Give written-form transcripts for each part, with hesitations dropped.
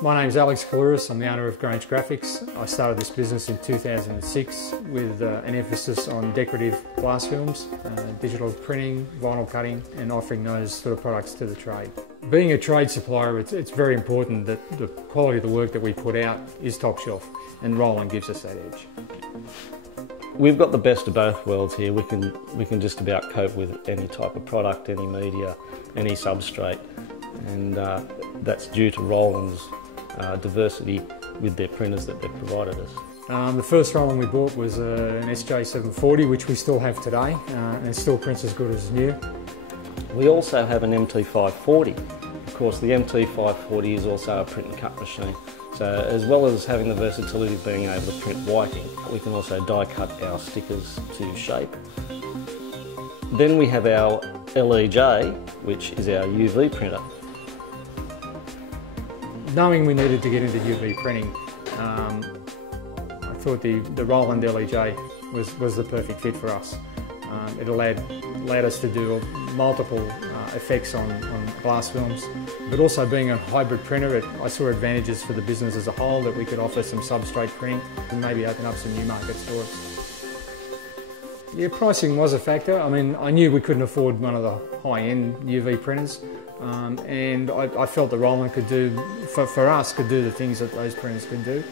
My name's Alex Kalouris. I'm the owner of Grange Graphics. I started this business in 2006 with an emphasis on decorative glass films, digital printing, vinyl cutting, and offering those sort of products to the trade. Being a trade supplier, it's very important that the quality of the work that we put out is top shelf, and Roland gives us that edge. We've got the best of both worlds here. We can just about cope with any type of product, any media, any substrate, and that's due to Roland's diversity with their printers that they've provided us. The first Roland we bought was an LEJ-640, which we still have today, and it still prints as good as new. We also have an MT540. Of course, the MT540 is also a print and cut machine. So as well as having the versatility of being able to print whiting, we can also die cut our stickers to shape. Then we have our LEJ, which is our UV printer. Knowing we needed to get into UV printing, I thought the Roland LEJ was the perfect fit for us. It allowed us to do multiple effects on glass films, but also being a hybrid printer, I saw advantages for the business as a whole, that we could offer some substrate printing and maybe open up some new markets for us. Yeah, pricing was a factor. I mean, I knew we couldn't afford one of the high-end UV printers, and I felt that Roland could do, for us, could do the things that those printers could do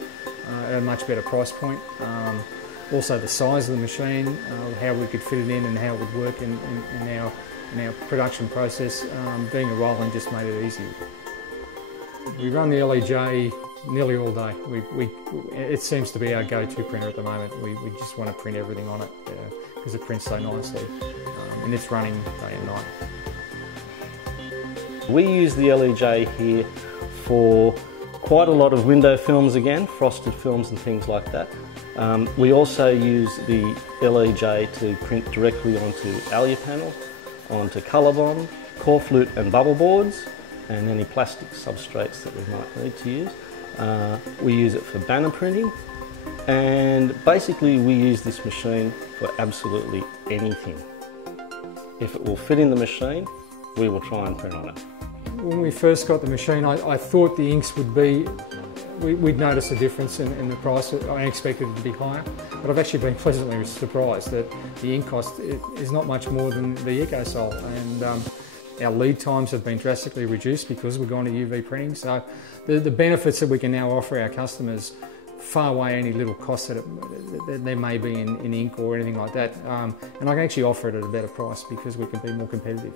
at a much better price point. Also the size of the machine, how we could fit it in and how it would work in our production process, being a Roland just made it easy. We run the LEJ nearly all day. It seems to be our go-to printer at the moment. We just want to print everything on it because it prints so nicely, and it's running day and night. We use the LEJ here for quite a lot of window films again, frosted films and things like that. We also use the LEJ to print directly onto alia panel, onto colour bond, core flute and bubble boards, and any plastic substrates that we might need to use. We use it for banner printing, and basically we use this machine for absolutely anything. If it will fit in the machine, we will try and print on it. When we first got the machine, I thought the inks would be, we'd notice a difference in the price. I expected it to be higher, but I've actually been pleasantly surprised that the ink cost is not much more than the EcoSol, and our lead times have been drastically reduced because we've gone to UV printing. So the benefits that we can now offer our customers far away any little costs that there may be in ink or anything like that, and I can actually offer it at a better price because we can be more competitive.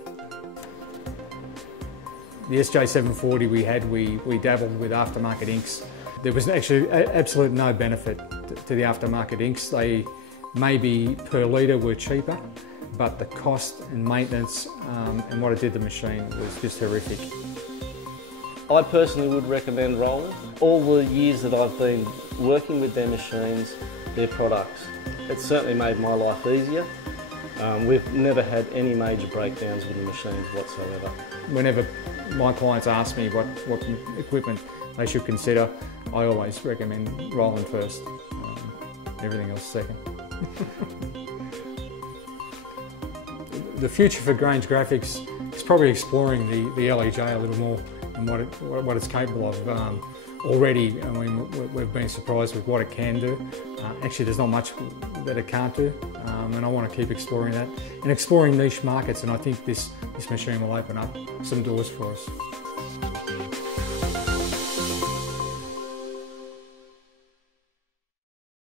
The LEJ-740 we dabbled with aftermarket inks. There was actually absolute no benefit to the aftermarket inks. They maybe per litre were cheaper, but the cost and maintenance and what it did to the machine was just horrific. I personally would recommend Roland. All the years that I've been working with their machines, their products, it's certainly made my life easier. We've never had any major breakdowns with the machines whatsoever. Whenever my clients ask me what equipment they should consider, I always recommend Roland first, everything else second. The future for Grange Graphics is probably exploring the LEJ a little more and what it's capable of. Already, I mean, we've been surprised with what it can do. Actually, there's not much that it can't do, and I want to keep exploring that and exploring niche markets, and I think this machine will open up some doors for us.